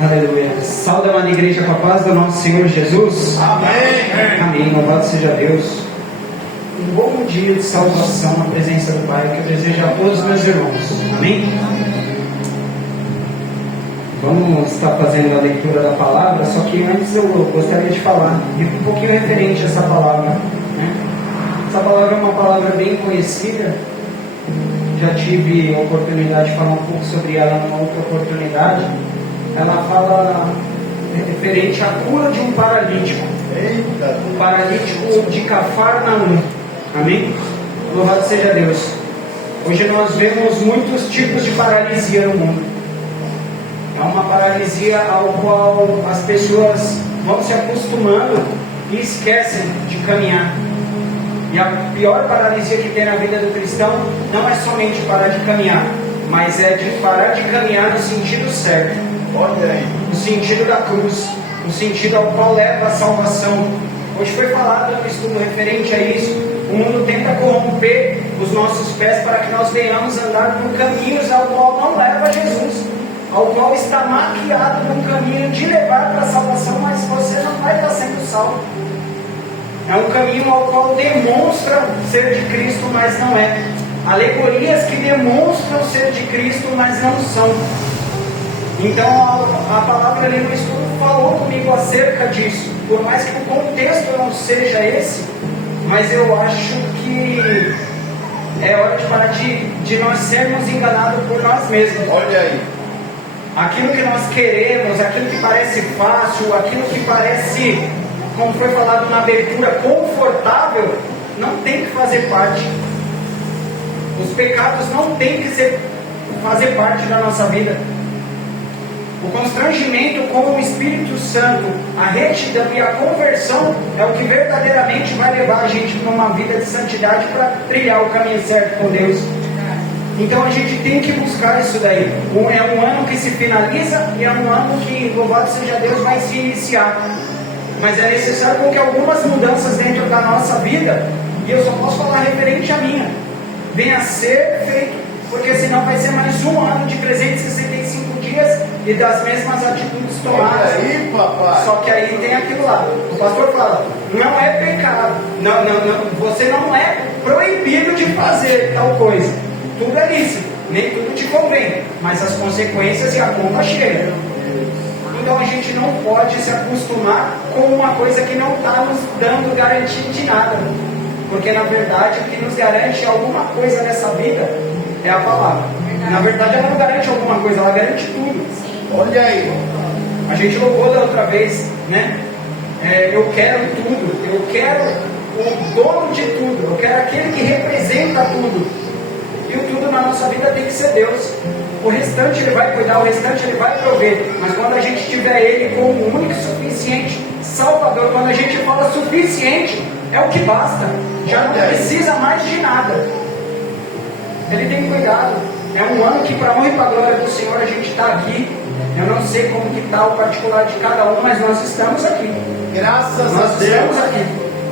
Aleluia. Salve, amada igreja, com a paz do nosso Senhor Jesus. Amém. Amém. Louvado seja Deus. Um bom dia de salvação na presença do Pai que eu desejo a todos os meus irmãos. Amém. Vamos estar fazendo a leitura da palavra, só que antes eu gostaria de falar um pouquinho referente a essa palavra, né? Essa palavra é uma palavra bem conhecida. Já tive a oportunidade de falar um pouco sobre ela numa outra oportunidade. Ela fala referente à cura de um paralítico. O paralítico de Cafarnaum. Amém? Louvado seja Deus. Hoje nós vemos muitos tipos de paralisia no mundo. É uma paralisia ao qual as pessoas vão se acostumando e esquecem de caminhar. E a pior paralisia que tem na vida do cristão não é somente parar de caminhar, mas é de parar de caminhar no sentido certo. Olha aí. No sentido da cruz, no sentido ao qual leva a salvação. Hoje foi falado no estudo referente a isso. O mundo tenta corromper os nossos pés para que nós venhamos andar por caminhos ao qual não leva a Jesus, ao qual está maquiado num caminho de levar para a salvação, mas você não vai estar sendo salvo. É um caminho ao qual demonstra ser de Cristo, mas não é. Alegorias que demonstram ser de Cristo, mas não são. Então a palavra ali no estudo falou comigo acerca disso. Por mais que o contexto não seja esse, mas eu acho que é hora de parar de nós sermos enganados por nós mesmos. Olha aí. Aquilo que nós queremos, aquilo que parece fácil, aquilo que parece, como foi falado na abertura, confortável, não tem que fazer parte. Os pecados não tem que fazer parte da nossa vida. O constrangimento com o Espírito Santo, a retidão e a conversão é o que verdadeiramente vai levar a gente para uma vida de santidade para trilhar o caminho certo com Deus. Então a gente tem que buscar isso daí. É um ano que se finaliza e é um ano que, louvado seja Deus, vai se iniciar. Mas é necessário com que algumas mudanças dentro da nossa vida, e eu só posso falar referente à minha, venha a ser feito, porque senão vai ser mais um ano de 365 dias e das mesmas atitudes tomadas. Aí, papai. Só que aí tem aquilo lá. O pastor fala, não é pecado. Não, você não é proibido de fazer tal coisa. Tudo é lícito, nem tudo te convém, mas as consequências e a conta chega. Então a gente não pode se acostumar com uma coisa que não está nos dando garantia de nada. Porque na verdade o que nos garante alguma coisa nessa vida é a palavra. Na verdade ela não garante alguma coisa, ela garante tudo. Olha aí. A gente louvou da outra vez, né? Eu quero tudo, eu quero o dono de tudo, eu quero aquele que representa tudo. E o tudo na nossa vida tem que ser Deus. O restante Ele vai cuidar, o restante Ele vai prover. Mas quando a gente tiver Ele como o único e suficiente Salvador, quando a gente fala suficiente, é o que basta. Já não precisa mais de nada. Ele tem cuidado. É um ano que, para a honra e para a glória do Senhor, a gente está aqui. Eu não sei como que está o particular de cada um, mas nós estamos aqui. Graças a Deus. Nós estamos aqui.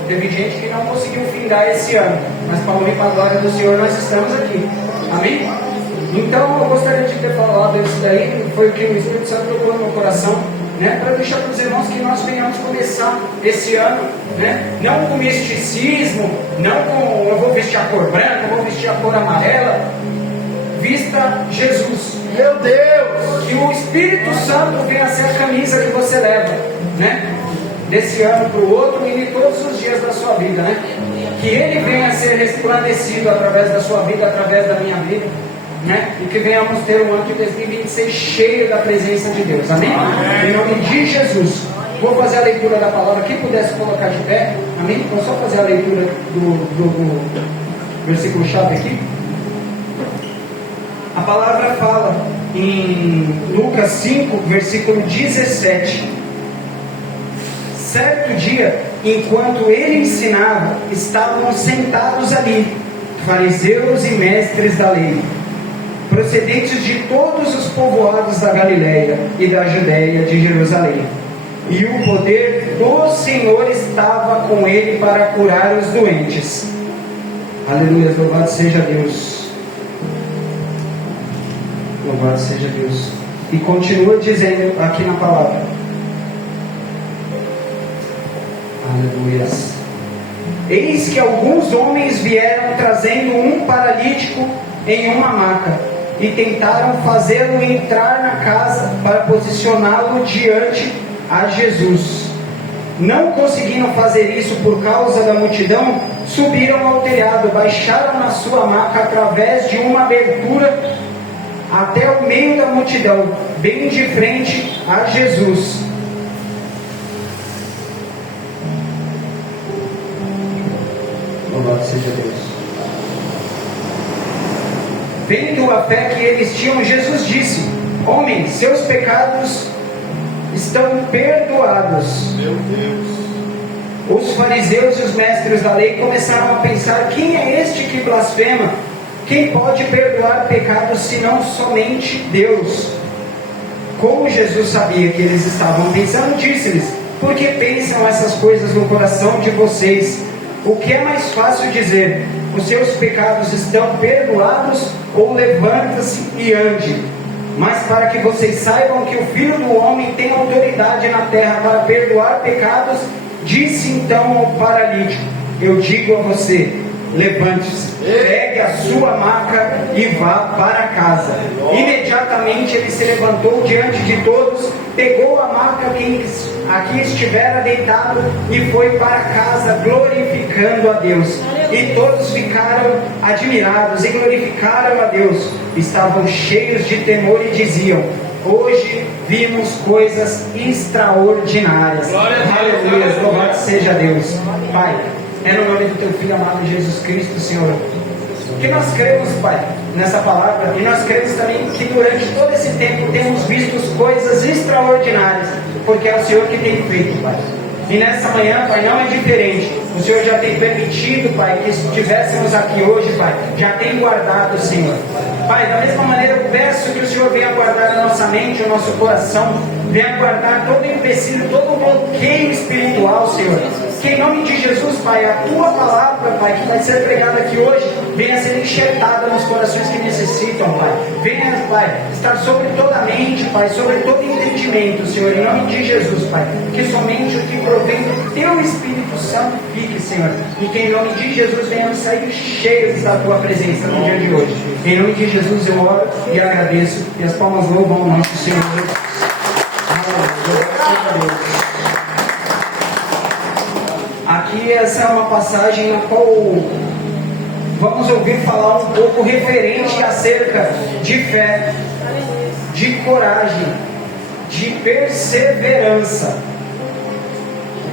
Teve gente que não conseguiu findar esse ano, mas para a honra e para a glória do Senhor nós estamos aqui. Amém? Então eu gostaria de ter falado isso daí, foi o que o Espírito Santo tocou no meu coração, né? Para deixar para os irmãos que nós venhamos começar esse ano, né? Não com misticismo, não com eu vou vestir a cor branca, eu vou vestir a cor amarela. Vista Jesus. Meu Deus! Que o Espírito Santo venha a ser a camisa que você leva, né? Desse ano para o outro e de todos os dias da sua vida, né? Que Ele venha a ser resplandecido através da sua vida, através da minha vida, né? E que venhamos ter um ano de 2026 cheio da presença de Deus, amém? Em nome de Jesus. Vou fazer a leitura da palavra. Quem pudesse colocar de pé, amém? Vou só fazer a leitura do versículo-chave aqui. A palavra fala em Lucas 5, versículo 17. Certo dia, enquanto ele ensinava, estavam sentados ali fariseus e mestres da lei, procedentes de todos os povoados da Galileia e da Judéia de Jerusalém. E o poder do Senhor estava com ele para curar os doentes. Aleluia, louvado seja Deus. Louvado seja Deus. E continua dizendo aqui na palavra. Aleluia. Eis que alguns homens vieram trazendo um paralítico em uma maca e tentaram fazê-lo entrar na casa para posicioná-lo diante a Jesus. Não conseguindo fazer isso por causa da multidão, subiram ao telhado, baixaram na sua maca através de uma abertura até o meio da multidão, bem de frente a Jesus. Louvado seja Deus. Vendo a fé que eles tinham, Jesus disse: homens, seus pecados estão perdoados. Meu Deus. Os fariseus e os mestres da lei começaram a pensar: quem é este que blasfema? Quem pode perdoar pecados senão somente Deus? Como Jesus sabia que eles estavam pensando, disse-lhes: por que pensam essas coisas no coração de vocês? O que é mais fácil dizer: os seus pecados estão perdoados, ou levanta-se e ande? Mas para que vocês saibam que o Filho do Homem tem autoridade na terra para perdoar pecados, disse então ao paralítico: eu digo a você, levante-se, pegue a sua maca e vá para casa. Imediatamente ele se levantou diante de todos, pegou a maca que aqui estivera deitado e foi para casa, glorificando a Deus. E todos ficaram admirados e glorificaram a Deus. Estavam cheios de temor e diziam: hoje vimos coisas extraordinárias. Aleluia, louvado seja Deus. Pai, é no nome do teu Filho amado Jesus Cristo, Senhor, que nós cremos, Pai, nessa palavra, e nós cremos também que durante todo esse tempo temos visto coisas extraordinárias, porque é o Senhor que tem feito, Pai. E nessa manhã, Pai, não é diferente. O Senhor já tem permitido, Pai, que estivéssemos aqui hoje, Pai. Já tem guardado, Senhor. Pai, da mesma maneira eu peço que o Senhor venha guardar a nossa mente, o nosso coração. Venha guardar todo empecilho, todo bloqueio espiritual, Senhor. Que em nome de Jesus, Pai, a Tua palavra, Pai, que vai ser pregada aqui hoje, venha ser enxertada nos corações que necessitam, Pai. Venha, Pai, estar sobre toda a mente, Pai, sobre todo entendimento, Senhor, em nome de Jesus, Pai. Que somente o que provém do Teu Espírito Santo fique, Senhor. E que em nome de Jesus venhamos sair cheios da Tua presença no dia de hoje. Em nome de Jesus eu oro e agradeço. E as palmas louvam o nosso Senhor. Aqui essa é uma passagem na qual vamos ouvir falar um pouco referente acerca de fé, de coragem, de perseverança,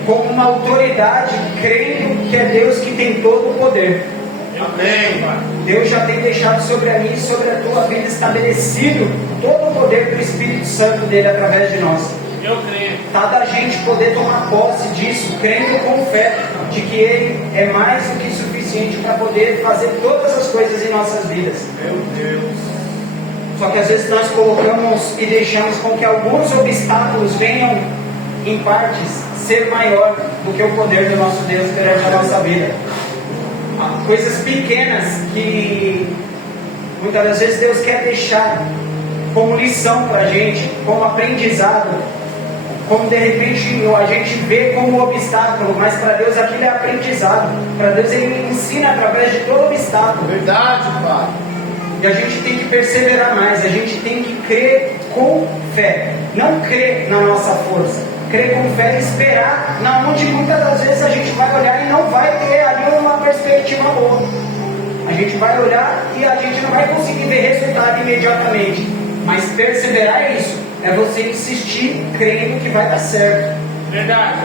como uma autoridade crendo que é Deus que tem todo o poder. Amém, Pai. Deus já tem deixado sobre a mim e sobre a tua vida estabelecido todo o poder do Espírito Santo dele através de nós. Eu creio. Está da gente poder tomar posse disso, crendo com fé, de que Ele é mais do que suficiente para poder fazer todas as coisas em nossas vidas. Meu Deus. Só que às vezes nós colocamos e deixamos com que alguns obstáculos venham, em partes, ser maior do que o poder do nosso Deus perante a nossa vida. Coisas pequenas que muitas das vezes Deus quer deixar como lição para a gente, como aprendizado, como de repente a gente vê como obstáculo, mas para Deus aquilo é aprendizado. Para Deus Ele ensina através de todo obstáculo. Verdade, Pai. E a gente tem que perseverar mais, a gente tem que crer com fé, não crer na nossa força, crer com fé e esperar, na onde muitas das vezes a gente vai olhar e não vai ter ali uma perspectiva boa. A gente vai olhar e a gente não vai conseguir ver resultado imediatamente, mas perseverar é isso, é você insistir crendo que vai dar certo. Verdade.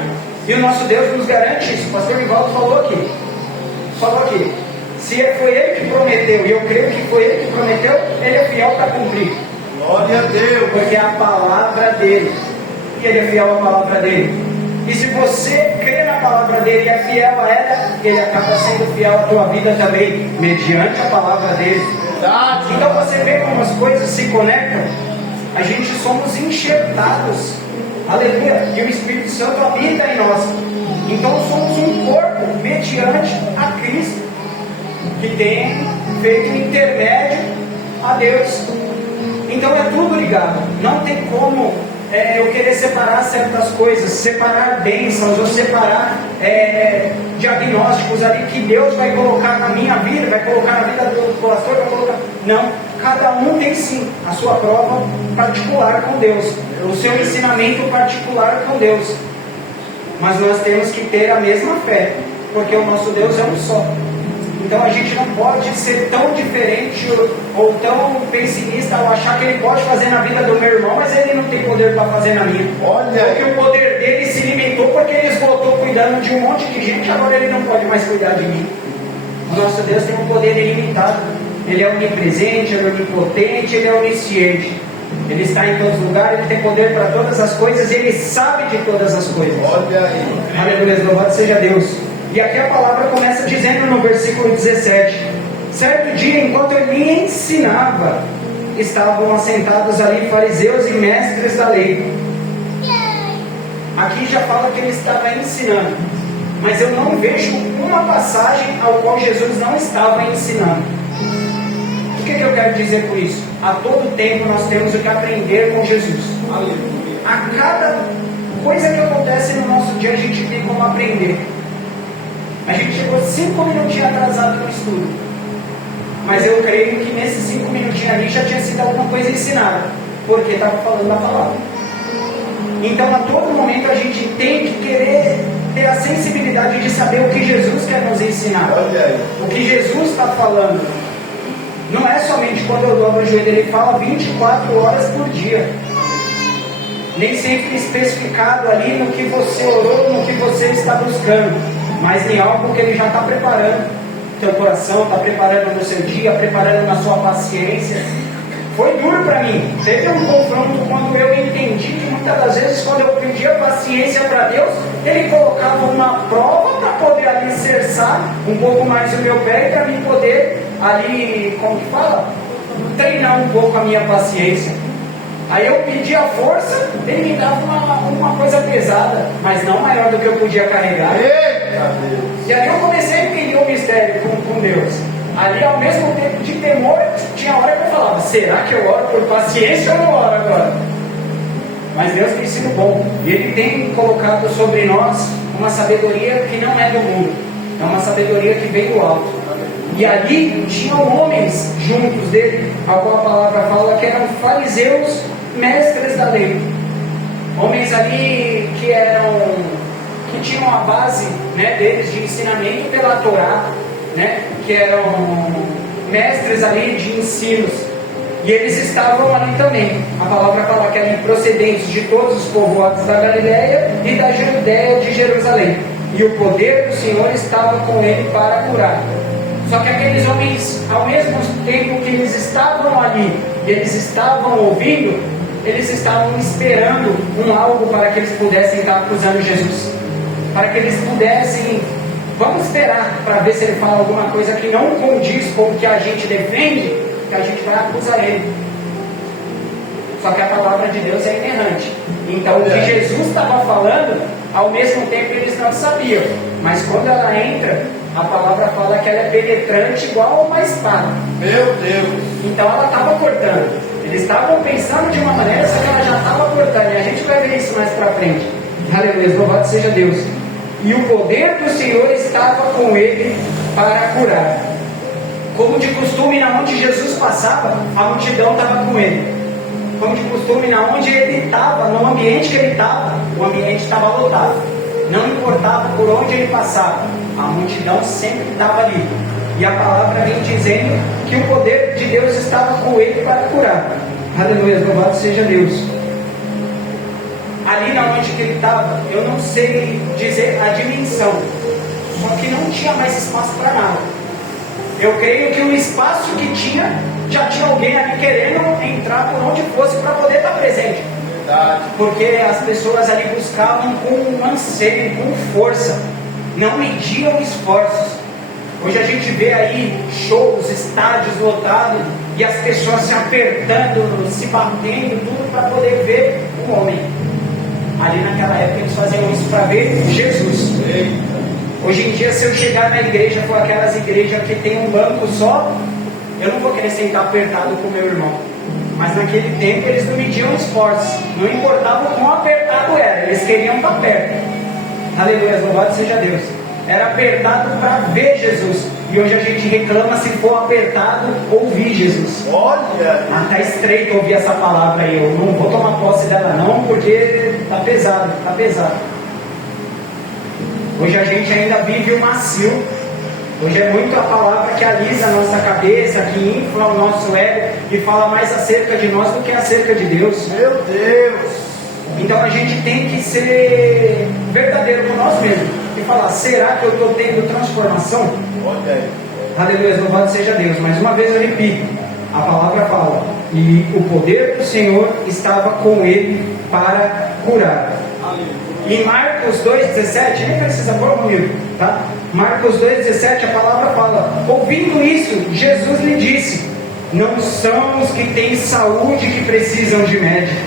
E o nosso Deus nos garante isso. O pastor Rivaldo falou aqui. Se foi Ele que prometeu, e eu creio que foi Ele que prometeu, Ele é fiel para cumprir. Glória a Deus. Porque é a palavra dele, e Ele é fiel à palavra dele. E se você crê na palavra dele e é fiel a ela, Ele acaba sendo fiel à tua vida também, mediante a palavra dele. Verdade. Então você vê como as coisas se conectam. A gente somos enxertados, aleluia, e o Espírito Santo habita em nós. Então somos um corpo mediante a Cristo, que tem feito intermédio a Deus. Então é tudo ligado. Não tem como eu querer separar certas coisas, separar bênçãos ou separar diagnósticos ali que Deus vai colocar na minha vida, vai colocar na vida do pastor, vai colocar. Não, cada um tem sim a sua prova particular com Deus, o seu ensinamento particular com Deus. Mas nós temos que ter a mesma fé, porque o nosso Deus é um só. Então a gente não pode ser tão diferente ou tão pessimista ao achar que ele pode fazer na vida do meu irmão, mas ele não tem poder para fazer na minha. Porque o poder dele se limitou porque ele esgotou cuidando de um monte de gente, agora ele não pode mais cuidar de mim. O nosso Deus tem um poder ilimitado. Ele é onipresente, ele é onipotente, ele é onisciente. Ele está em todos os lugares, ele tem poder para todas as coisas, ele sabe de todas as coisas. Olha aí. Aleluia, louvado seja Deus. E aqui a palavra começa dizendo no versículo 17: certo dia, enquanto ele ensinava, estavam assentados ali fariseus e mestres da lei. Aqui já fala que ele estava ensinando, mas eu não vejo uma passagem ao qual Jesus não estava ensinando. O que eu quero dizer com isso? A todo tempo nós temos o que aprender com Jesus. Aleluia. A cada coisa que acontece no nosso dia, a gente tem como aprender. A gente chegou 5 minutinhos atrasado no estudo, mas eu creio que nesses 5 minutinhos ali já tinha sido alguma coisa ensinada, porque estava falando da palavra. Então a todo momento a gente tem que querer ter a sensibilidade de saber o que Jesus quer nos ensinar, o que Jesus está falando. Não é somente quando eu dobro o joelho, ele fala 24 horas por dia. Nem sempre especificado ali no que você orou, no que você está buscando, mas em algo que ele já está preparando. Teu coração está preparando no seu dia, preparando na sua paciência. Foi duro para mim. Teve um confronto quando eu entendi que muitas das vezes, quando eu pedia paciência para Deus, ele colocava uma prova para poder alicerçar um pouco mais o meu pé e para mim poder ali, como que fala? Treinar um pouco a minha paciência. Aí eu pedia força, ele me dava uma coisa pesada, mas não maior do que eu podia carregar. Eita Deus. E aí eu comecei a entender o mistério com Deus. Ali, ao mesmo tempo de temor, tinha hora que eu falava: será que eu oro por paciência ou não oro agora? Mas Deus tem sido bom, e Ele tem colocado sobre nós uma sabedoria que não é do mundo, é uma sabedoria que vem do alto. E ali tinham homens juntos dele, a qual a palavra fala que eram fariseus, mestres da lei. Homens ali que tinham a base, né, deles de ensinamento pela Torá, né, que eram mestres ali de ensinos. E eles estavam ali também. A palavra fala que eram procedentes de todos os povoados da Galileia e da Judéia de Jerusalém. E o poder do Senhor estava com ele para curar. Só que aqueles homens, ao mesmo tempo que eles estavam ali, eles estavam ouvindo, eles estavam esperando algo para que eles pudessem estar acusando Jesus. Para que eles pudessem, vamos esperar para ver se ele fala alguma coisa que não condiz com o que a gente defende, que a gente vai acusar ele. Só que a palavra de Deus é inerrante. Então o que Jesus estava falando, ao mesmo tempo eles não sabiam. Mas quando ela entra, a palavra fala que ela é penetrante igual uma espada. Meu Deus. Então ela estava cortando. Eles estavam pensando de uma maneira, só que ela já estava cortando. E a gente vai ver isso mais para frente. Aleluia, louvado seja Deus. E o poder do Senhor estava com ele para curar. Como de costume, na onde Jesus passava, a multidão estava com ele. Como de costume, na onde ele estava, no ambiente que ele estava, o ambiente estava lotado. Não importava por onde ele passava, a multidão sempre estava ali. E a palavra vem dizendo que o poder de Deus estava com ele para curar. Aleluia, louvado seja Deus. Ali na onde que ele estava, eu não sei dizer a dimensão, só que não tinha mais espaço para nada. Eu creio que o espaço que tinha, já tinha alguém ali querendo entrar por onde fosse para poder estar presente. Verdade. Porque as pessoas ali buscavam com anseio, com força, não mediam esforços. Hoje a gente vê aí shows, estádios lotados e as pessoas se apertando, se batendo, tudo para poder ver o homem. Ali naquela época eles faziam isso para ver Jesus. Hoje em dia, se eu chegar na igreja, for aquelas igrejas que tem um banco só, eu não vou querer sentar apertado com o meu irmão. Mas naquele tempo eles não mediam esforços, não importava o quão apertado era, eles queriam estar perto. Aleluia, louvado seja Deus. Era apertado para ver Jesus. E hoje a gente reclama se for apertado ouvir Jesus. Olha! Está estreito ouvir essa palavra aí. Eu não vou tomar posse dela não, porque está pesado, está pesado. Hoje a gente ainda vive o macio. Hoje é muito a palavra que alisa a nossa cabeça, que infla o nosso ego e fala mais acerca de nós do que acerca de Deus. Meu Deus! Então a gente tem que ser verdadeiro com nós mesmos e falar: será que eu estou tendo transformação? Olha aí. Aleluia, louvado seja Deus. Mais uma vez eu repito, a palavra fala: e o poder do Senhor estava com ele para curar. Em Marcos 2,17, nem precisa pôr comigo, tá? Marcos 2,17, a palavra fala: ouvindo isso, Jesus lhe disse: não são os que têm saúde que precisam de médico,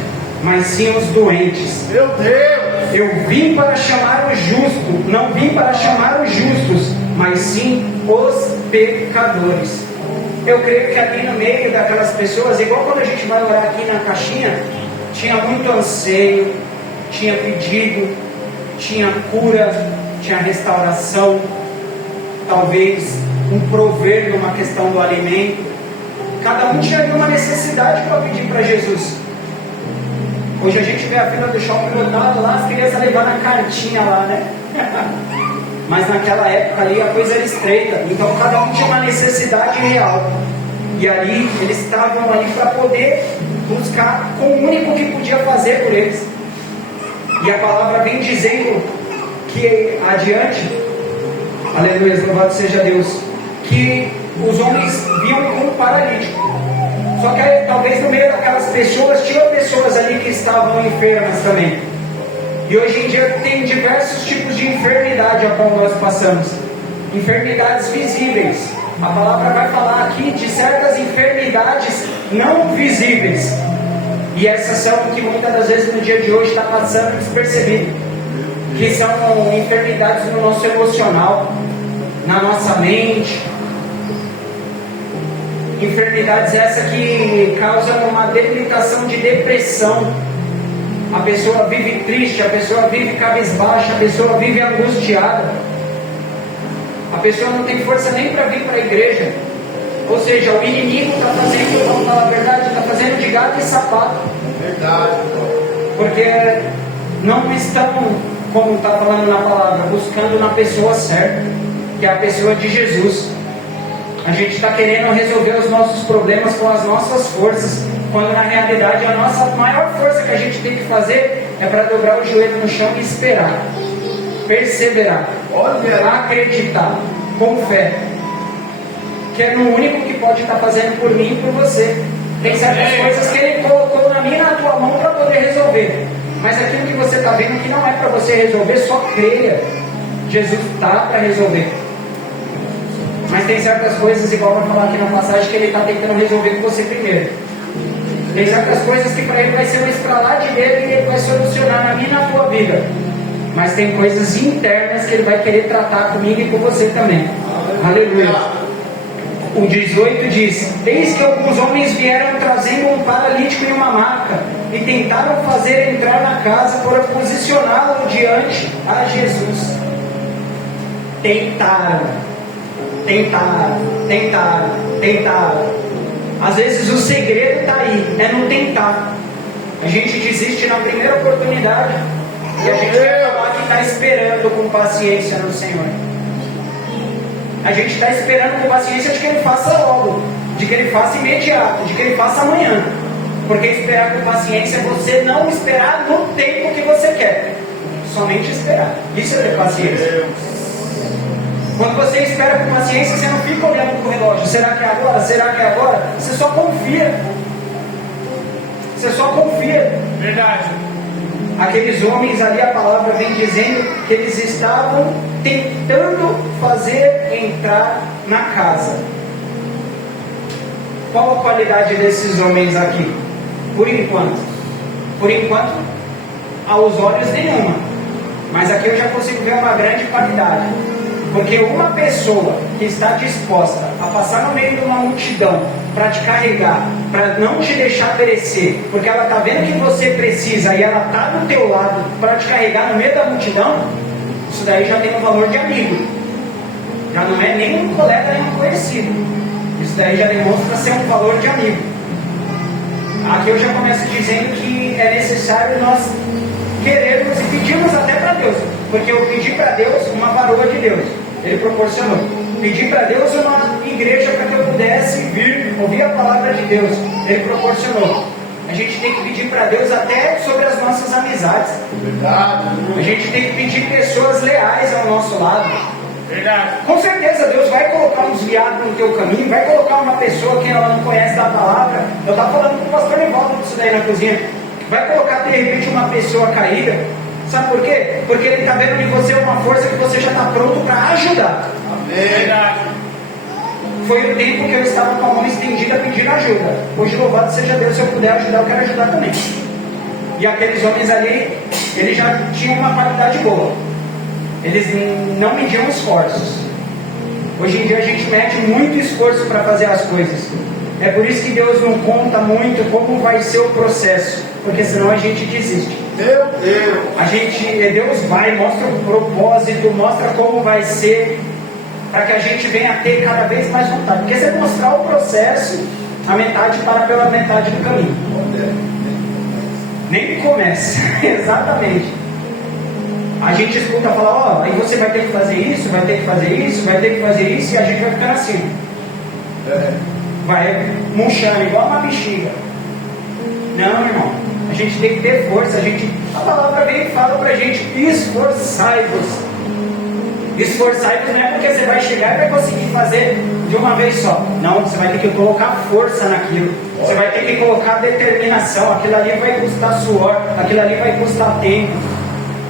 mas sim os doentes. Meu Deus! Eu vim para chamar o justo, não vim para chamar os justos, mas sim os pecadores. Eu creio que ali no meio daquelas pessoas, igual quando a gente vai orar aqui na caixinha, tinha muito anseio, tinha pedido, tinha cura, tinha restauração, talvez um prover numa questão do alimento. Cada um tinha uma necessidade para pedir para Jesus. Hoje a gente vê a fila do shopping lotada lá, as crianças levando a cartinha lá, né? Mas naquela época ali a coisa era estreita, então cada um tinha uma necessidade real. E ali eles estavam ali para poder buscar com o único que podia fazer por eles. E a palavra vem dizendo que adiante, aleluia, louvado seja Deus, que os homens viam como paralítico. Só que aí, talvez no meio daquelas pessoas, tinha pessoas ali que estavam enfermas também. E hoje em dia tem diversos tipos de enfermidade a qual nós passamos. Enfermidades visíveis. A palavra vai falar aqui de certas enfermidades não visíveis. E essas são que muitas das vezes no dia de hoje está passando despercebido. Que são enfermidades no nosso emocional, na nossa mente. Enfermidades essas que causam uma debilitação de depressão. A pessoa vive triste, a pessoa vive cabisbaixa, a pessoa vive angustiada. A pessoa não tem força nem para vir para a igreja. Ou seja, o inimigo está fazendo, vamos falar a verdade, está fazendo de gato e sapato. Verdade. Porque não estão, como está falando na palavra, buscando na pessoa certa, que é a pessoa de Jesus. A gente está querendo resolver os nossos problemas com as nossas forças, quando na realidade a nossa maior força que a gente tem que fazer é para dobrar o joelho no chão e esperar, perseverar, acreditar, com fé, que é no único que pode estar fazendo por mim e por você. Tem certas coisas que Ele colocou na minha e na tua mão para poder resolver, mas aquilo que você está vendo que não é para você resolver, só creia. Jesus está para resolver. Mas tem certas coisas, igual vai falar aqui na passagem, que Ele está tentando resolver com você primeiro. Tem certas coisas que para Ele vai ser um estralar de dedo e Ele vai solucionar na minha e na tua vida. Mas tem coisas internas que Ele vai querer tratar comigo e com você também. Aleluia. O 18 diz: eis que alguns homens vieram trazendo um paralítico em uma maca e tentaram fazer entrar na casa para posicioná-lo diante a Jesus. Tentaram. Às vezes o segredo está aí, é no tentar. A gente desiste na primeira oportunidade e a gente vai falar que está esperando com paciência no Senhor. A gente está esperando com paciência de que Ele faça logo, de que Ele faça imediato, de que Ele faça amanhã. Porque esperar com paciência é você não esperar no tempo que você quer, somente esperar. Isso é ter paciência. Quando você espera com paciência, você não fica olhando para o relógio. Será que é agora? Será que é agora? Você só confia. Você só confia. Verdade. Aqueles homens ali, a palavra vem dizendo que eles estavam tentando fazer entrar na casa. Qual a qualidade desses homens aqui? Por enquanto, aos olhos nenhuma. Mas aqui eu já consigo ver uma grande qualidade. Porque uma pessoa que está disposta a passar no meio de uma multidão para te carregar, para não te deixar perecer, porque ela está vendo que você precisa e ela está do teu lado para te carregar no meio da multidão, isso daí já tem um valor de amigo. Já não é nem um colega nem um conhecido. Isso daí já demonstra ser um valor de amigo. Aqui eu já começo dizendo que é necessário nós querermos e pedirmos até para Deus. Porque eu pedi para Deus uma varoa de Deus. Ele proporcionou. Pedi para Deus uma igreja para que eu pudesse vir, ouvir a palavra de Deus. Ele proporcionou. A gente tem que pedir para Deus até sobre as nossas amizades. Verdade. A gente tem que pedir pessoas leais ao nosso lado. Verdade. Com certeza Deus vai colocar um desviado no teu caminho, vai colocar uma pessoa que ela não conhece da palavra. Eu estava falando com o pastor em volta disso daí na cozinha. Vai colocar de repente uma pessoa caída. Sabe por quê? Porque ele está vendo em você uma força que você já está pronto para ajudar. Verdade. Foi o tempo que eu estava com a mão estendida pedindo ajuda. Hoje louvado seja Deus, se eu puder ajudar, eu quero ajudar também. E aqueles homens ali, eles já tinham uma qualidade boa. Eles não mediam esforços. Hoje em dia a gente mede muito esforço para fazer as coisas. É por isso que Deus não conta muito como vai ser o processo, porque senão a gente desiste. Meu Deus. Deus vai, mostra o propósito, mostra como vai ser, para que a gente venha a ter cada vez mais vontade. Porque se mostrar o processo, a metade para pela metade do caminho. Nem começa. Exatamente. A gente escuta falar, aí você vai ter que fazer isso, vai ter que fazer isso, vai ter que fazer isso, e a gente vai ficando assim. Vai murchando igual uma bexiga. Não, irmão. A gente tem que ter força. A palavra vem e fala pra gente: esforçai-vos. Esforçai-vos não é porque você vai chegar e vai conseguir fazer de uma vez só. Não, você vai ter que colocar força naquilo. Você vai ter que colocar determinação. Aquilo ali vai custar suor, aquilo ali vai custar tempo,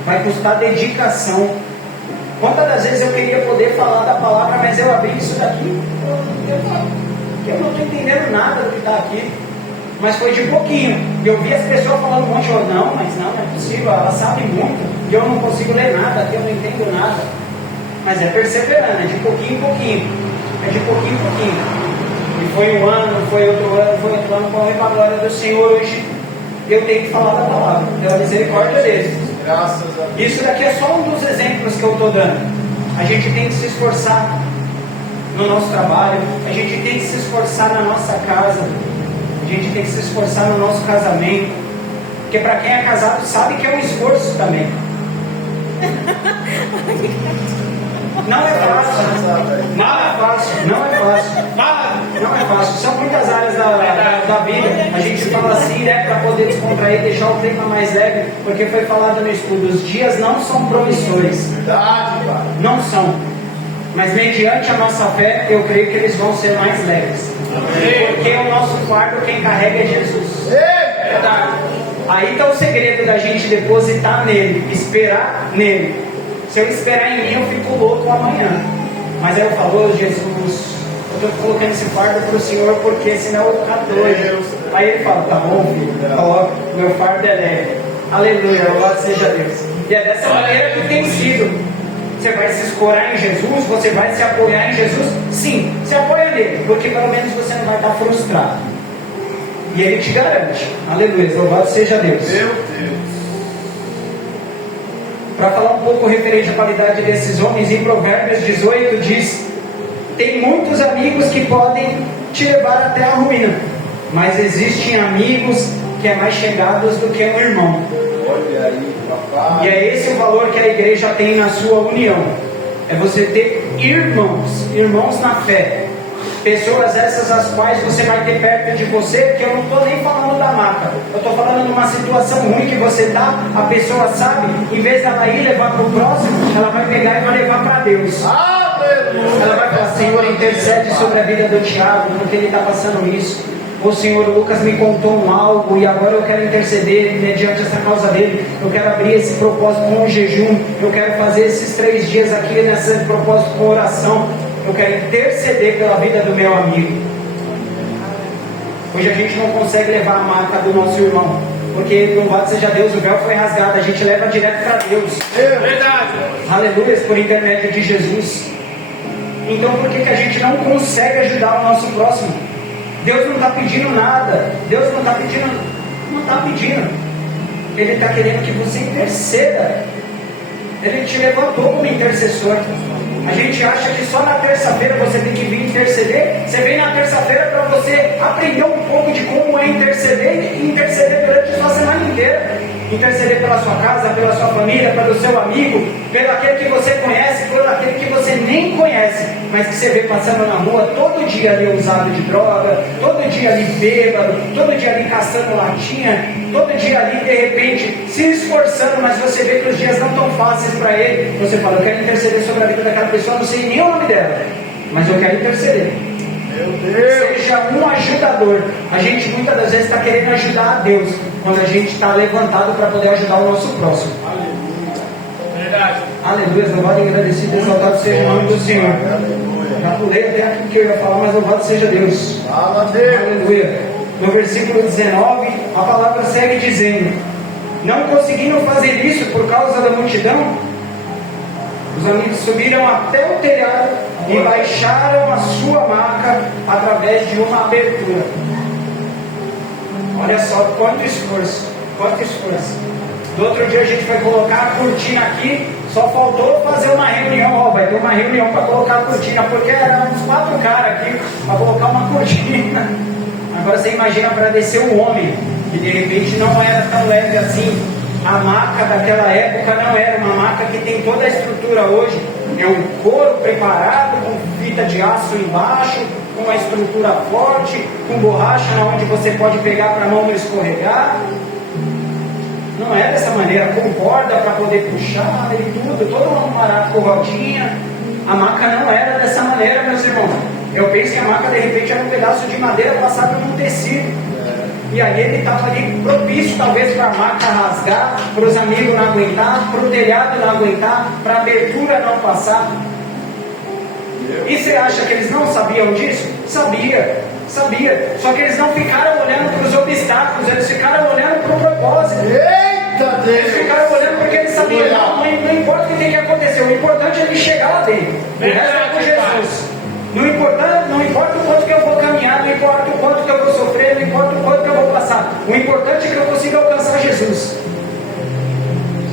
vai custar dedicação. Quantas das vezes eu queria poder falar da palavra, mas eu abri isso daqui, eu não estou entendendo nada do que está aqui. Mas foi de pouquinho. E eu vi as pessoas falando um monte, não é possível, ela sabe muito, e eu não consigo ler nada, eu não entendo nada. Mas é perseverando, é de pouquinho em pouquinho. É de pouquinho em pouquinho. E foi um ano, foi outro ano, com a glória do Senhor. Hoje eu tenho que falar da palavra, pela misericórdia deles. Graças a Deus. Isso daqui é só um dos exemplos que eu estou dando. A gente tem que se esforçar no nosso trabalho, a gente tem que se esforçar na nossa casa, a gente tem que se esforçar no nosso casamento, porque para quem é casado sabe que é um esforço também. Não é fácil, não é fácil, não é fácil, não é fácil. São muitas áreas da vida. A gente fala assim, né, para poder descontrair, deixar o clima mais leve, porque foi falado no estudo, os dias não são promissores. Verdade, Pai. Não são. Mas mediante a nossa fé, eu creio que eles vão ser mais leves. Amém. Porque o nosso fardo, quem carrega é Jesus. Verdade. Aí está o segredo da gente depositar nele, esperar nele. Se eu esperar em mim, eu fico louco amanhã. Mas aí eu falo, Jesus, eu estou colocando esse fardo para o Senhor, porque senão eu vou ficar doido. Aí ele fala, tá bom, filho, coloca, meu fardo é leve. Aleluia, louvado seja Deus. E é dessa maneira que tem sido. Você vai se escorar em Jesus, você vai se apoiar em Jesus? Sim, se apoia nele, porque pelo menos você não vai estar frustrado. E ele te garante. Aleluia, louvado seja Deus. Meu Deus. Para falar um pouco referente à qualidade desses homens, em Provérbios 18 diz: tem muitos amigos que podem te levar até a ruína, mas existem amigos que é mais chegados do que um irmão. Olha aí, papai. E é esse o valor que a igreja tem na sua união. É você ter irmãos na fé. Pessoas essas as quais você vai ter perto de você, que eu não estou nem falando da maca. Eu estou falando de uma situação ruim que você está, a pessoa sabe, em vez dela ir levar para o próximo, ela vai pegar e vai levar para Deus. Aleluia. Ela vai falar, Senhor, intercede sobre a vida do Tiago, porque ele está passando isso. O Senhor, o Lucas me contou algo e agora eu quero interceder mediante essa causa dele. Eu quero abrir esse propósito com o jejum. Eu quero fazer esses 3 dias aqui nesse propósito com oração. Eu quero interceder pela vida do meu amigo. Hoje a gente não consegue levar a marca do nosso irmão. Porque, louvado seja Deus, o véu foi rasgado, a gente leva direto para Deus. Verdade. Aleluia, por intermédio de Jesus. Então por que a gente não consegue ajudar o nosso próximo? Deus não está pedindo nada. Deus não está pedindo. Ele está querendo que você interceda. Ele te levantou como intercessor. A gente acha que só na terça-feira você tem que vir interceder. Você vem na terça-feira para você aprender um pouco de como é interceder e interceder durante a sua semana inteira. Interceder pela sua casa, pela sua família, pelo seu amigo, pelo aquele que você conhece, pelo aquele que você nem conhece, mas que você vê passando na rua todo dia ali usado de droga, todo dia ali bêbado, todo dia ali caçando latinha, todo dia ali de repente se esforçando, mas você vê que os dias não estão fáceis para ele. Você fala, eu quero interceder sobre a vida daquela pessoa, não sei nem o nome dela, mas eu quero interceder. Meu Deus. Seja um ajudador. A gente muitas das vezes está querendo ajudar a Deus, quando a gente está levantado para poder ajudar o nosso próximo. Verdade. Aleluia, louvado e agradecido, exaltado seja o nome do Senhor. Já pulei até aqui que eu ia falar, mas louvado seja Deus. Aleluia. No versículo 19, a palavra segue dizendo: não conseguindo fazer isso por causa da multidão, os amigos subiram até o telhado e baixaram a sua maca através de uma abertura. Olha só quanto esforço, quanto esforço. Do outro dia a gente vai colocar a cortina aqui, só faltou fazer uma reunião, vai ter uma reunião para colocar a cortina, porque eram uns 4 caras aqui para colocar uma cortina. Agora você imagina para descer um homem, que de repente não era tão leve assim. A maca daquela época não era uma maca que tem toda a estrutura hoje. É um couro preparado, com fita de aço embaixo, com uma estrutura forte, com borracha onde você pode pegar para a mão não escorregar. Não é dessa maneira, com corda para poder puxar e tudo, todo um barato com rodinha. A maca não era dessa maneira, meus irmãos. Eu penso que a maca de repente era um pedaço de madeira passado num tecido. E aí ele estava ali propício talvez para a maca rasgar, para os amigos não aguentar, para o telhado não aguentar, para a abertura não passar. E você acha que eles não sabiam disso? Sabia. Só que eles não ficaram olhando para os obstáculos, eles ficaram olhando para o propósito. Eita Deus! Eles ficaram olhando porque eles sabiam, não importa o que tem que acontecer, o importante é ele chegar lá dentro. O resto é com Jesus. Não importa o quanto que eu vou caminhar, não importa o quanto que eu vou sofrer, não importa o quanto que eu vou passar. O importante é que eu consiga alcançar Jesus.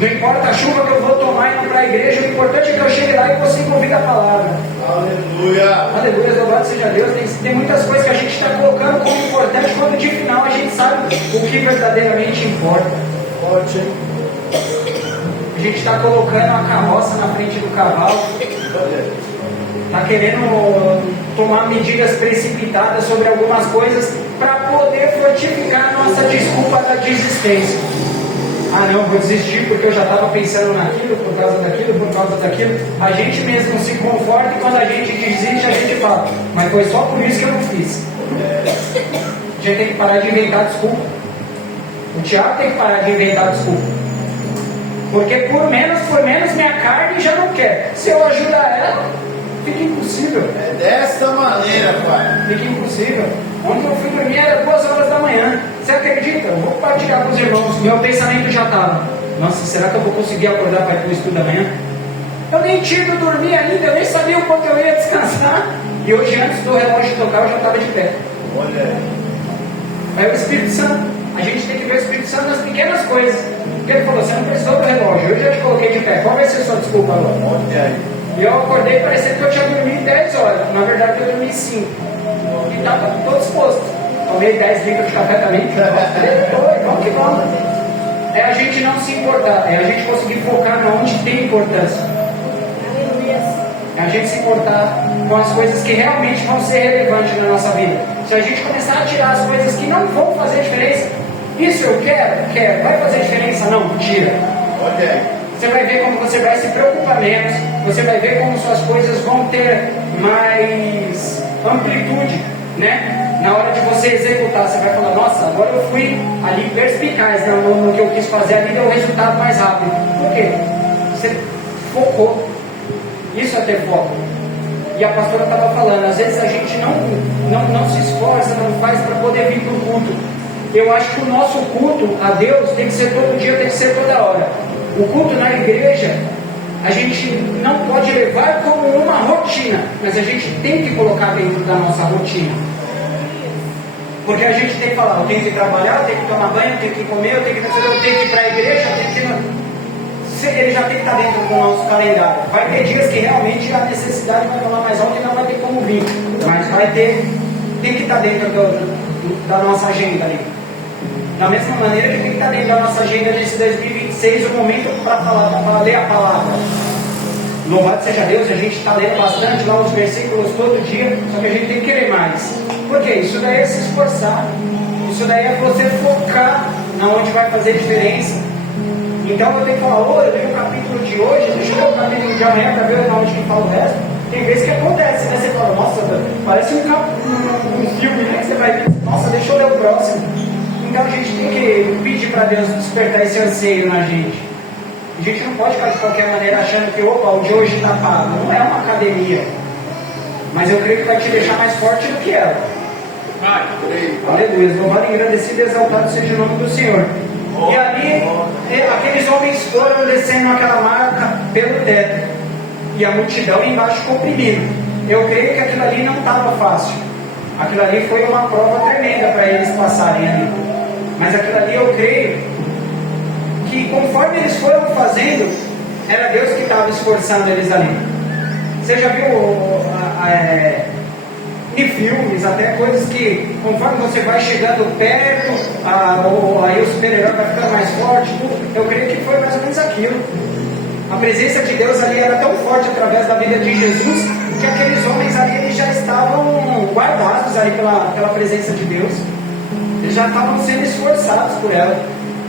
Não importa a chuva que eu vou tomar indo para a igreja, o importante é que eu chegue lá e consiga ouvir a palavra. Aleluia! Aleluia, louvado seja Deus. Tem muitas coisas que a gente está colocando como importante, quando de final a gente sabe o que verdadeiramente importa. Forte, hein? A gente está colocando a carroça na frente do cavalo. Está querendo tomar medidas precipitadas sobre algumas coisas para poder fortificar a nossa desculpa da desistência. Ah não, vou desistir porque eu já estava pensando naquilo, por causa daquilo. A gente mesmo se conforta e quando a gente desiste a gente fala, mas foi só por isso que eu não fiz. A gente tem que parar de inventar desculpa. O Tiago tem que parar de inventar desculpa. Porque por menos minha carne já não quer. Se eu ajudar ela, fica impossível. É desta maneira, Pai. Fica impossível. Ontem eu fui dormir era 2 horas da manhã. Você acredita? Eu vou compartilhar com os irmãos. Meu pensamento já estava: nossa, será que eu vou conseguir acordar para ir para o estudo amanhã? Eu nem tinha ido dormir ainda, eu nem sabia o quanto eu ia descansar. E hoje, antes do relógio tocar, eu já estava de pé. Olha aí. Aí o Espírito Santo, a gente tem que ver o Espírito Santo nas pequenas coisas. Porque ele falou: você não precisou do relógio, eu já te coloquei de pé. Qual vai ser a sua desculpa agora? Olha aí. E eu acordei parecendo que eu tinha dormido 10 horas. Na verdade, eu dormi 5. E estava todo disposto. Tomei 10 litros de café também. Vamos que vamos. É a gente não se importar. É a gente conseguir focar onde tem importância. É a gente se importar com as coisas que realmente vão ser relevantes na nossa vida. Se a gente começar a tirar as coisas que não vão fazer diferença, isso eu quero. Vai fazer diferença? Não, tira. Olha aí. Você vai ver como você vai se preocupar menos, você vai ver como suas coisas vão ter mais amplitude, né? Na hora de você executar, você vai falar: nossa, agora eu fui ali perspicaz, né? no que eu quis fazer ali, deu um resultado mais rápido. Por quê? Você focou. Isso é ter foco. E a pastora estava falando, às vezes a gente não se esforça, não faz para poder vir para o culto. Eu acho que o nosso culto a Deus tem que ser todo dia, tem que ser toda hora. O culto na igreja, a gente não pode levar como uma rotina, mas a gente tem que colocar dentro da nossa rotina. Porque a gente tem que falar, eu tenho que trabalhar, eu tenho que tomar banho, eu tenho que comer, eu tenho que ir para a igreja, eu tenho que... Ele já tem que estar dentro do nosso calendário. Vai ter dias que realmente a necessidade vai falar mais alto e não vai ter como vir. Mas tem que estar dentro da nossa agenda ali. Da mesma maneira que tem que estar dentro da nossa agenda nesse 2026, o momento para ler a palavra. Louvado seja Deus, a gente está lendo bastante lá os versículos todo dia, só que a gente tem que querer mais. Por quê? Isso daí é se esforçar. Isso daí é você focar na onde vai fazer diferença. Então eu tenho que falar, eu tenho o capítulo de hoje, deixa eu ver o capítulo de amanhã para ver onde que fala o resto. Tem vezes que acontece, né? Você fala, nossa, parece um filme, né? Que você vai ver, nossa, deixa eu ler o próximo. Então a gente tem que pedir para Deus despertar esse anseio na gente. A gente não pode ficar de qualquer maneira achando que, opa, o de hoje está pago. Não é uma academia. Mas eu creio que vai te deixar mais forte do que ela. Aleluia. Louvado, engrandecido e exaltado seja o nome do Senhor. E ali, aqueles homens foram descendo aquela marca pelo teto. E a multidão embaixo comprimindo. Eu creio que aquilo ali não estava fácil. Aquilo ali foi uma prova tremenda para eles passarem ali. Mas aquilo ali eu creio que conforme eles foram fazendo, era Deus que estava esforçando eles ali. Você já viu em filmes, até coisas que conforme você vai chegando perto, aí o super-herói vai ficando mais forte, tudo. Eu creio que foi mais ou menos aquilo. A presença de Deus ali era tão forte através da vida de Jesus, que aqueles homens ali eles já estavam guardados ali pela presença de Deus. Eles já estavam sendo esforçados por ela.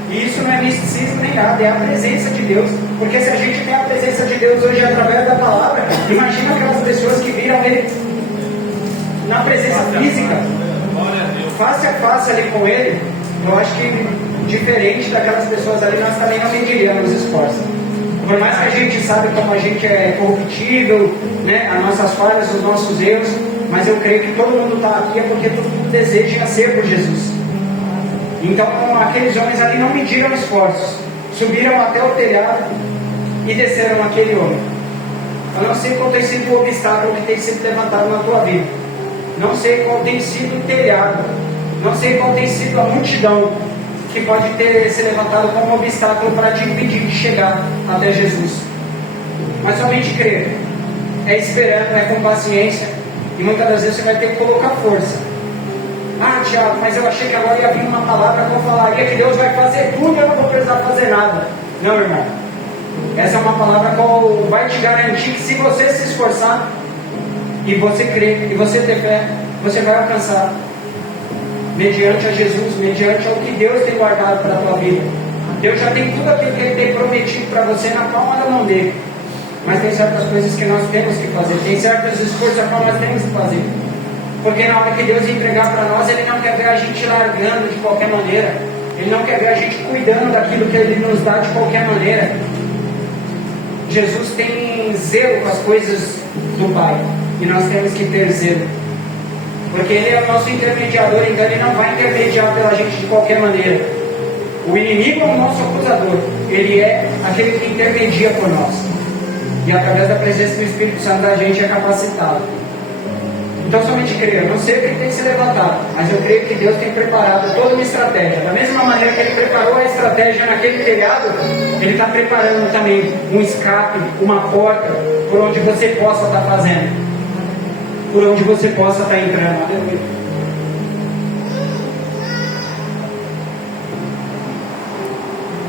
E isso não é misticismo nem nada, é a presença de Deus. Porque se a gente tem a presença de Deus hoje através da palavra, imagina aquelas pessoas que viram Ele na presença física, face a face ali com Ele. Eu acho que diferente daquelas pessoas ali, nós também não mediríamos esforços. Por mais que a gente sabe como a gente é corruptível, né, as nossas falhas, os nossos erros, mas eu creio que todo mundo está aqui é porque todo mundo deseja ser por Jesus. Então aqueles homens ali não mediram esforços, subiram até o telhado e desceram aquele homem. Eu não sei qual tem sido o obstáculo que tem sido levantado na tua vida, não sei qual tem sido o telhado, não sei qual tem sido a multidão que pode ter se levantado como obstáculo para te impedir de chegar até Jesus. Mas somente crer, é esperando, é com paciência, e muitas das vezes você vai ter que colocar força. Ah, Tiago, mas eu achei que agora ia vir uma palavra que eu falaria que Deus vai fazer tudo e eu não vou precisar fazer nada. Não, irmão. Essa é uma palavra que vai te garantir que se você se esforçar e você crer e você ter fé, você vai alcançar mediante a Jesus, mediante ao que Deus tem guardado para a tua vida. Deus já tem tudo aquilo que Ele tem prometido para você na palma da mão dele. Mas tem certas coisas que nós temos que fazer, tem certos esforços a qual nós temos que fazer. Porque na hora que Deus entregar para nós, Ele não quer ver a gente largando de qualquer maneira. Ele não quer ver a gente cuidando daquilo que Ele nos dá de qualquer maneira. Jesus tem zelo com as coisas do Pai. E nós temos que ter zelo. Porque Ele é o nosso intermediador, então Ele não vai intermediar pela gente de qualquer maneira. O inimigo é o nosso acusador. Ele é aquele que intermedia por nós. E através da presença do Espírito Santo a gente é capacitado. Então somente crer, eu não sei o que tem que ser levantado, mas eu creio que Deus tem preparado toda uma estratégia. Da mesma maneira que Ele preparou a estratégia naquele telhado, Ele está preparando também um escape, uma porta, por onde você possa estar fazendo, por onde você possa estar entrando. Aleluia.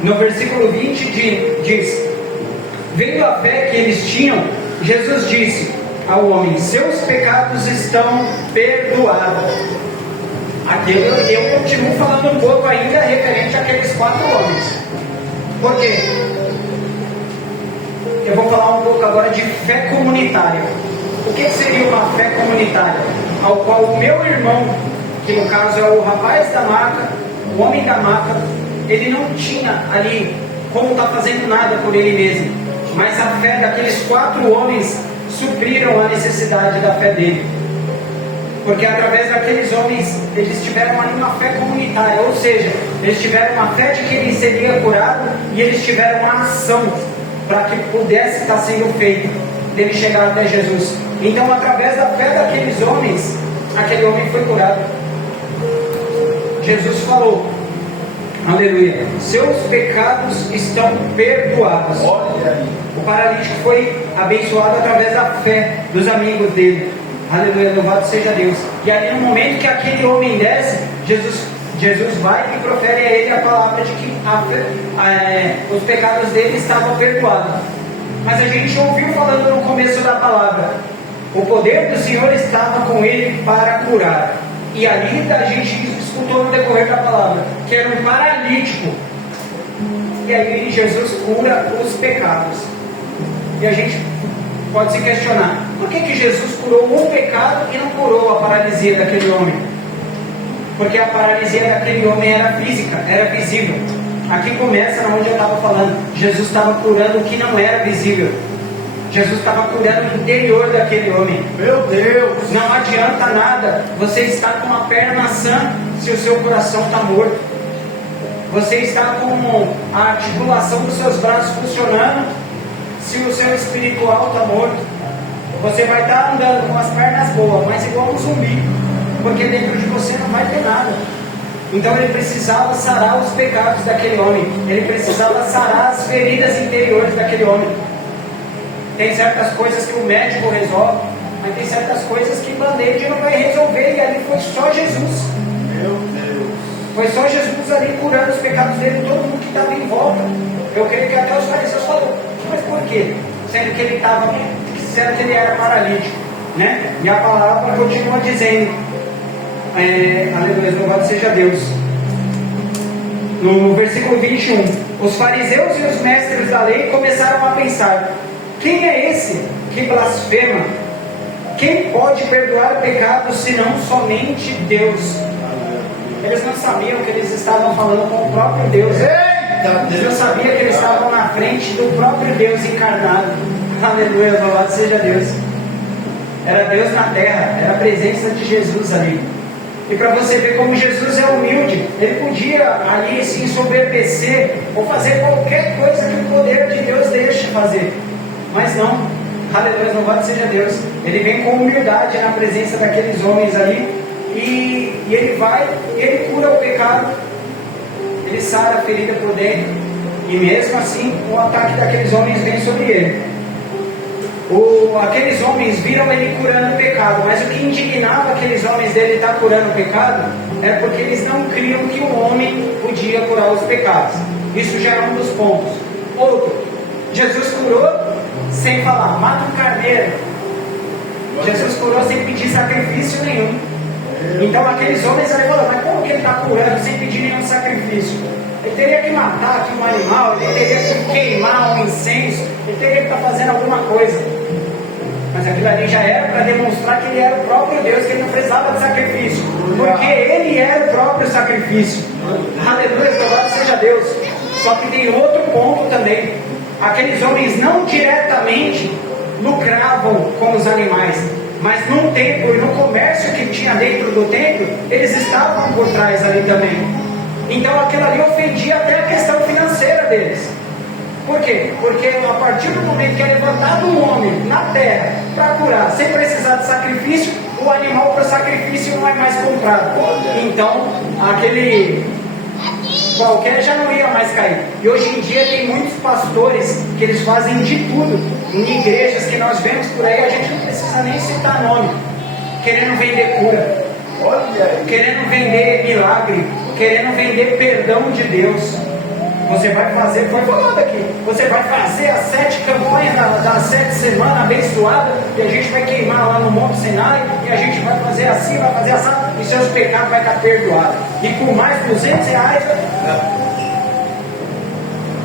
No versículo 20 diz: vendo a fé que eles tinham, Jesus disse ao homem: seus pecados estão perdoados. Aqui eu continuo falando um pouco ainda referente àqueles 4 homens. Por quê? Eu vou falar um pouco agora de fé comunitária. O que seria uma fé comunitária? Ao qual o meu irmão, que no caso é o rapaz da maca, o homem da maca, ele não tinha ali como estar fazendo nada por ele mesmo, mas a fé daqueles 4 homens supriram a necessidade da fé dele. Porque através daqueles homens, eles tiveram ali uma fé comunitária, ou seja, eles tiveram uma fé de que ele seria curado e eles tiveram uma ação para que pudesse estar sendo feito, dele chegar até Jesus. Então, através da fé daqueles homens, aquele homem foi curado. Jesus falou, aleluia, seus pecados estão perdoados. Olha aí. O paralítico foi abençoado através da fé dos amigos dele. Aleluia, louvado seja Deus. E ali no momento que aquele homem desce, Jesus vai e profere a ele a palavra de que os pecados dele estavam perdoados. Mas a gente ouviu falando no começo da palavra, o poder do Senhor estava com ele para curar. E ali a gente escutou no decorrer da palavra que era um paralítico. E aí Jesus cura os pecados. E a gente pode se questionar, por que Jesus curou um pecado e não curou a paralisia daquele homem? Porque a paralisia daquele homem era física, era visível. Aqui começa onde eu estava falando, Jesus estava curando o que não era visível. Jesus estava curando o interior daquele homem. Meu Deus! Não adianta nada você estar com uma perna sã se o seu coração está morto. Você está com a articulação dos seus braços funcionando se o seu espiritual está morto. Você vai estar andando com as pernas boas, mas igual um zumbi, porque dentro de você não vai ter nada. Então ele precisava sarar os pecados daquele homem. Ele precisava sarar as feridas interiores daquele homem. Tem certas coisas que o médico resolve, mas tem certas coisas que band-aid não vai resolver. E ali foi só Jesus. Meu Deus! Foi só Jesus ali curando os pecados dele, todo mundo que estava em volta. Eu creio que até os fariseus falaram, mas por quê? Sendo que ele era paralítico, né? E a palavra continua dizendo, aleluia, louvado seja Deus. No versículo 21, os fariseus e os mestres da lei começaram a pensar, quem é esse que blasfema? Quem pode perdoar pecados senão somente Deus? Eles não sabiam que eles estavam falando com o próprio Deus. Eles não sabiam que eles estavam na frente do próprio Deus encarnado. Aleluia, louvado seja Deus. Era Deus na terra, era a presença de Jesus ali. E para você ver como Jesus é humilde, ele podia ali se ensoberbecer ou fazer qualquer coisa que o poder de Deus deixe fazer. Mas não, aleluia, louvado seja Deus. Ele vem com humildade na presença daqueles homens ali e ele vai, ele cura o pecado, ele sara a ferida por dentro e mesmo assim o ataque daqueles homens vem sobre ele. Aqueles homens viram ele curando o pecado, mas o que indignava aqueles homens dele estar curando o pecado é porque eles não criam que o homem podia curar os pecados. Isso já é um dos pontos. Outro, Jesus curou sem falar, mata um carneiro. Jesus curou sem pedir sacrifício nenhum. Então aqueles homens aí falaram, mas como que ele está curando sem pedir nenhum sacrifício? Ele teria que matar aqui um animal, ele teria que queimar um incenso, ele teria que estar fazendo alguma coisa. Mas aquilo ali já era para demonstrar que ele era o próprio Deus, que ele não precisava de sacrifício, porque ele era o próprio sacrifício. Aleluia, louvado seja Deus. Só que tem outro ponto também. Aqueles homens não diretamente lucravam com os animais, mas no templo e no comércio que tinha dentro do templo, eles estavam por trás ali também. Então aquilo ali ofendia até a questão financeira deles. Por quê? Porque a partir do momento que é levantado um homem na terra para curar, sem precisar de sacrifício, o animal para sacrifício não é mais comprado. Então, aquele qualquer já não ia mais cair. E hoje em dia tem muitos pastores que eles fazem de tudo em igrejas que nós vemos por aí, a gente não precisa nem citar nome, querendo vender cura, querendo vender milagre, querendo vender perdão de Deus. Você vai fazer, foi falado aqui, você vai fazer as 7 campanhas das 7 semanas abençoadas, e a gente vai queimar lá no Monte Sinai, e a gente vai fazer assim, vai fazer assim, e seus pecados vai estar perdoados. E por mais R$200,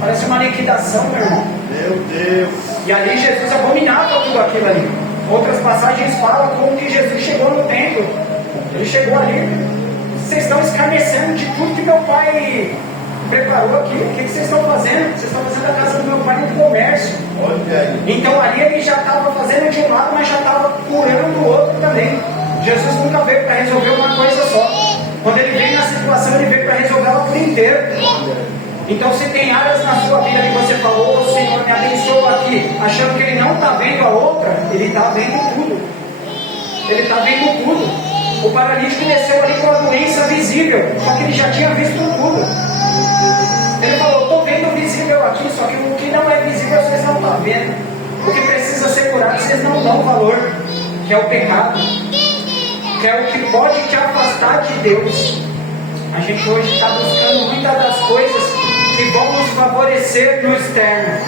parece uma liquidação, meu irmão. Meu Deus! E ali Jesus abominava tudo aquilo ali. Outras passagens falam como que Jesus chegou no templo. Ele chegou ali, vocês estão escarnecendo de tudo que meu pai preparou aqui. O que vocês estão fazendo? Vocês estão fazendo a casa do meu pai no comércio. Olha aí. Então ali ele já estava fazendo de um lado, mas já estava curando o outro também. Jesus nunca veio para resolver uma coisa só. Quando ele veio na situação, ele veio para resolver ela por inteiro. Então, se tem áreas na sua vida que você falou, o Senhor me abençoou aqui, achando que Ele não está vendo a outra, Ele está vendo tudo. Ele está vendo tudo. O paralítico desceu ali com a doença visível, só que ele já tinha visto tudo. Ele falou: estou vendo o visível aqui, só que o que não é visível vocês não estão vendo. O que precisa ser curado vocês não dão valor, que é o pecado, que é o que pode te afastar de Deus. A gente hoje está buscando muitas das coisas que vão nos favorecer no externo,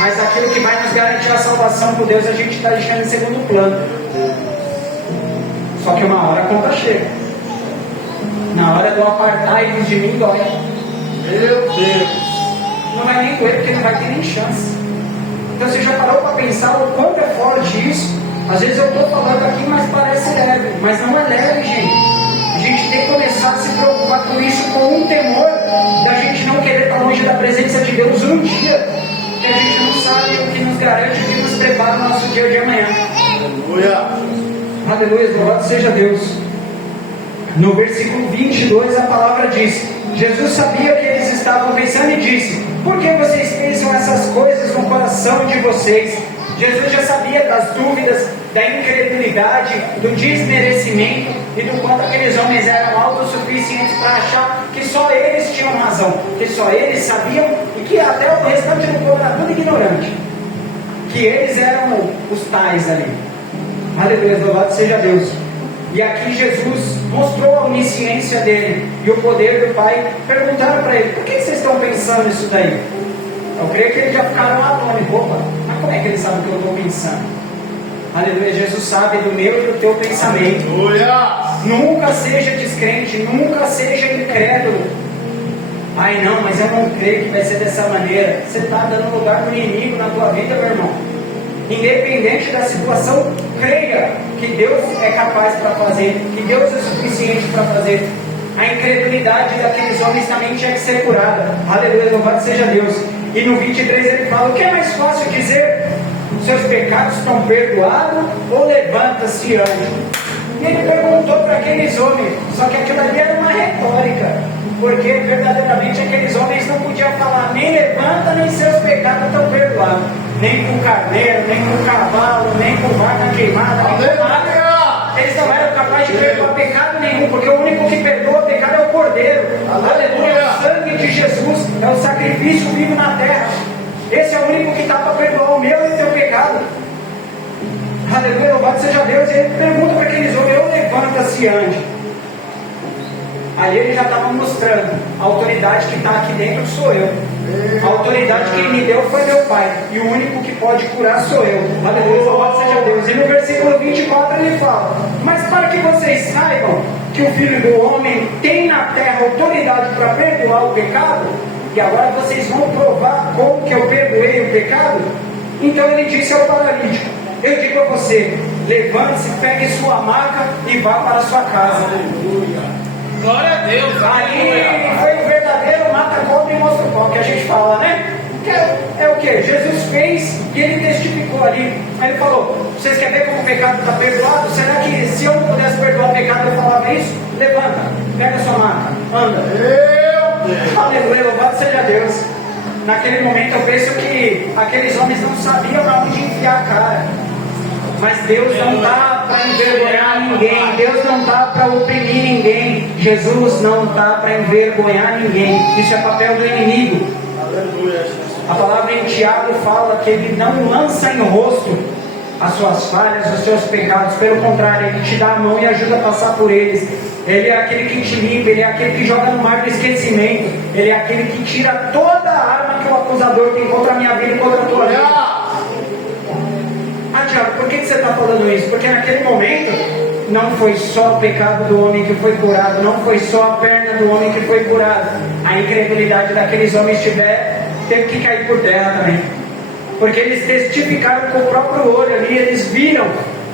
mas aquilo que vai nos garantir a salvação por Deus a gente está deixando em segundo plano. Só que uma hora a conta chega. Na hora do apartai-vos de mim dói. Meu Deus. Não vai nem doer porque não vai ter nem chance. Então você já parou para pensar o quanto é forte isso? Às vezes eu estou falando aqui, mas parece leve, mas não é leve, gente. A gente tem que começar a se preocupar com isso, com um temor da gente não querer estar longe da presença de Deus um dia, que a gente não sabe o que nos garante, o que nos prepara no nosso dia de amanhã. Aleluia. Aleluia, louvado seja Deus. No versículo 22 a palavra diz: Jesus sabia que eles estavam pensando e disse: por que vocês pensam essas coisas no coração de vocês? Jesus já sabia das dúvidas, da incredulidade, do desmerecimento e do quanto aqueles homens eram autossuficientes para achar que só eles tinham razão, que só eles sabiam e que até o restante do povo era tudo ignorante, que eles eram os tais ali. Aleluia, louvado seja Deus. E aqui Jesus mostrou a onisciência dele e o poder do Pai. Perguntaram para ele: por que vocês estão pensando nisso daí? Eu creio que eles já ficaram atônitos. Opa, mas como é que ele sabe o que eu estou pensando? Aleluia, Jesus sabe do meu e do teu pensamento. Aleluia. Nunca seja descrente, nunca seja incrédulo. Ai não, mas eu não creio que vai ser dessa maneira. Você está dando lugar para o inimigo na tua vida, meu irmão. Independente da situação, creia que Deus é capaz para fazer, que Deus é suficiente para fazer. A incredulidade daqueles homens também tinha que ser curada. Aleluia, louvado seja Deus. E no 23 ele fala: o que é mais fácil dizer? Seus pecados estão perdoados ou levanta-se e ande? E ele perguntou para aqueles homens, só que aquilo ali era uma retórica, porque verdadeiramente aqueles homens não podiam falar nem levanta, nem seus pecados estão perdoados, nem com carneiro, nem com cavalo, nem com vaca queimada, nem com nada. Eles não eram capazes de perdoar pecado nenhum, porque o único que perdoa pecado é o Cordeiro. Aleluia, o sangue de Jesus é o sacrifício vivo na terra. Esse é o único que está para perdoar o meu e o teu pecado. Aleluia, louvado seja Deus. E ele pergunta para aqueles homens: eu levanta-se e ande. Aí ele já estava mostrando: a autoridade que está aqui dentro sou eu. A autoridade que ele me deu foi meu Pai, e o único que pode curar sou eu. Aleluia, louvado seja Deus. E no versículo 24 ele fala: mas para que vocês saibam que o Filho do Homem tem na terra autoridade para perdoar o pecado, e agora vocês vão provar como que eu perdoei o pecado. Então ele disse ao paralítico: eu digo a você, levante-se, pegue sua maca e vá para a sua casa. Aleluia. Glória a Deus. Aí foi o verdadeiro mata-cobra e mostra-pau que a gente fala, né? Que é o que? Jesus fez e ele testificou ali. Aí ele falou: vocês querem ver como o pecado está perdoado? Será que se eu não pudesse perdoar o pecado eu falava isso? Levanta, pega sua maca, anda. Meu Deus. Aleluia, louvado seja Deus. Naquele momento eu penso que aqueles homens não sabiam aonde enfiar a cara. Mas Deus não está para envergonhar ninguém. Deus não está para oprimir ninguém. Jesus não está para envergonhar ninguém. Isso é papel do inimigo. Aleluia, Jesus. A palavra em Tiago fala que ele não lança em rosto as suas falhas, os seus pecados. Pelo contrário, ele te dá a mão e ajuda a passar por eles. Ele é aquele que te limpa, ele é aquele que joga no mar do esquecimento. Ele é aquele que tira toda a arma que o acusador tem contra a minha vida e contra a tua vida. Ah, Tiago, por que você está falando isso? Porque naquele momento não foi só o pecado do homem que foi curado, não foi só a perna do homem que foi curada. A incredulidade daqueles homens teve que cair por terra também. Porque eles testificaram com o próprio olho ali, eles viram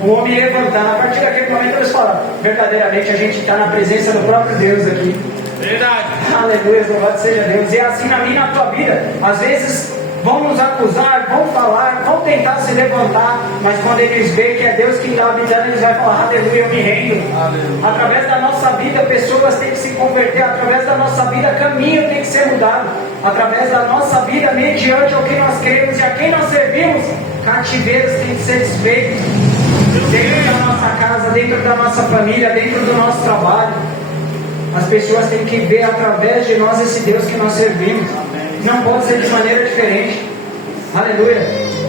o homem levantar. A partir daquele momento eles falaram: verdadeiramente a gente está na presença do próprio Deus aqui. Verdade. Aleluia, louvado seja Deus. E é assim na minha e na tua vida. Às vezes vão nos acusar, vão falar, vão tentar se levantar, mas quando eles veem que é Deus que está habitando, eles vão falar, aleluia, eu me rendo. Aleluia. Através da nossa vida, pessoas têm que se converter, através da nossa vida, caminho tem que ser mudado, através da nossa vida, mediante ao que nós cremos e a quem nós servimos, cativeiros têm que ser desfeitos, dentro da nossa casa, dentro da nossa família, dentro do nosso trabalho. As pessoas têm que ver através de nós esse Deus que nós servimos. Não pode ser de maneira diferente. Aleluia.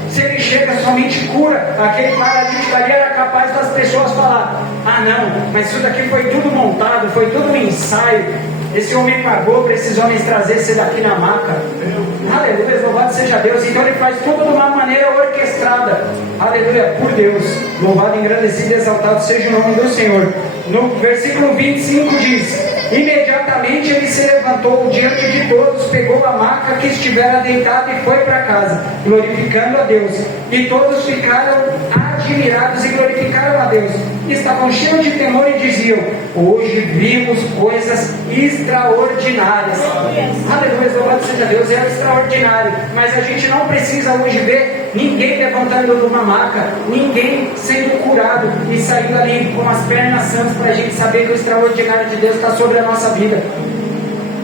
Se ele chega, somente cura. Aquele paralítico ali era capaz das pessoas falar: ah não, mas isso daqui foi tudo montado, foi tudo um ensaio. Esse homem pagou para esses homens trazer esse daqui na maca. Aleluia, louvado seja Deus. Então ele faz tudo de uma maneira orquestrada. Aleluia, por Deus. Louvado, engrandecido e exaltado seja o nome do Senhor. No versículo 25 diz: imediatamente ele se levantou diante de todos, pegou a maca que estivera deitada e foi para casa, glorificando a Deus. E todos ficaram admirados e glorificaram a Deus. Estavam cheios de temor e diziam: hoje vimos coisas extraordinárias. Aleluia, louvado seja Deus, é extraordinário. Mas a gente não precisa hoje ver ninguém levantando de uma maca, ninguém sendo curado e saindo ali com as pernas santas para a gente saber que o extraordinário de Deus está sobre a nossa vida.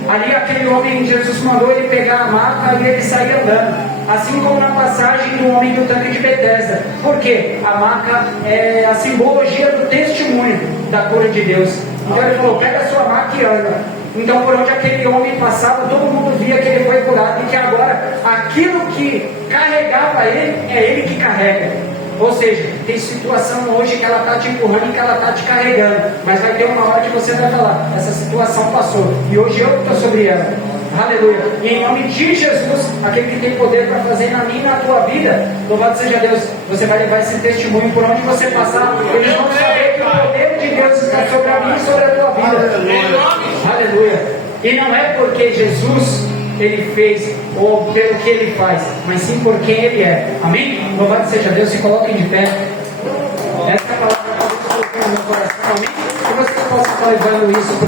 Ali aquele homem, Jesus mandou ele pegar a maca e ele sair andando. Assim como na passagem do homem do tanque de Betesda. Por quê? A maca é a simbologia do testemunho da cura de Deus. Então ele falou: pega a sua maca e anda. Então por onde aquele homem passava, todo mundo via que ele foi curado e que agora aquilo que carregava ele, é ele que carrega. Ou seja, tem situação hoje que ela está te empurrando e que ela está te carregando, mas vai ter uma hora que você vai falar: essa situação passou e hoje eu estou sobre ela. Aleluia. E em nome de Jesus, aquele que tem poder para fazer na minha e na tua vida, louvado seja Deus, você vai levar esse testemunho por onde você passar. Eles vão saber que o poder de Deus está sobre a mim e sobre a tua vida. Aleluia. E não é porque Jesus ele fez ou pelo que ele faz, mas sim por quem ele é. Amém? Louvado seja Deus. Se coloquem de pé. Essa é a palavra que eu estou colocando no meu coração. Amém? Que você possa estar levando isso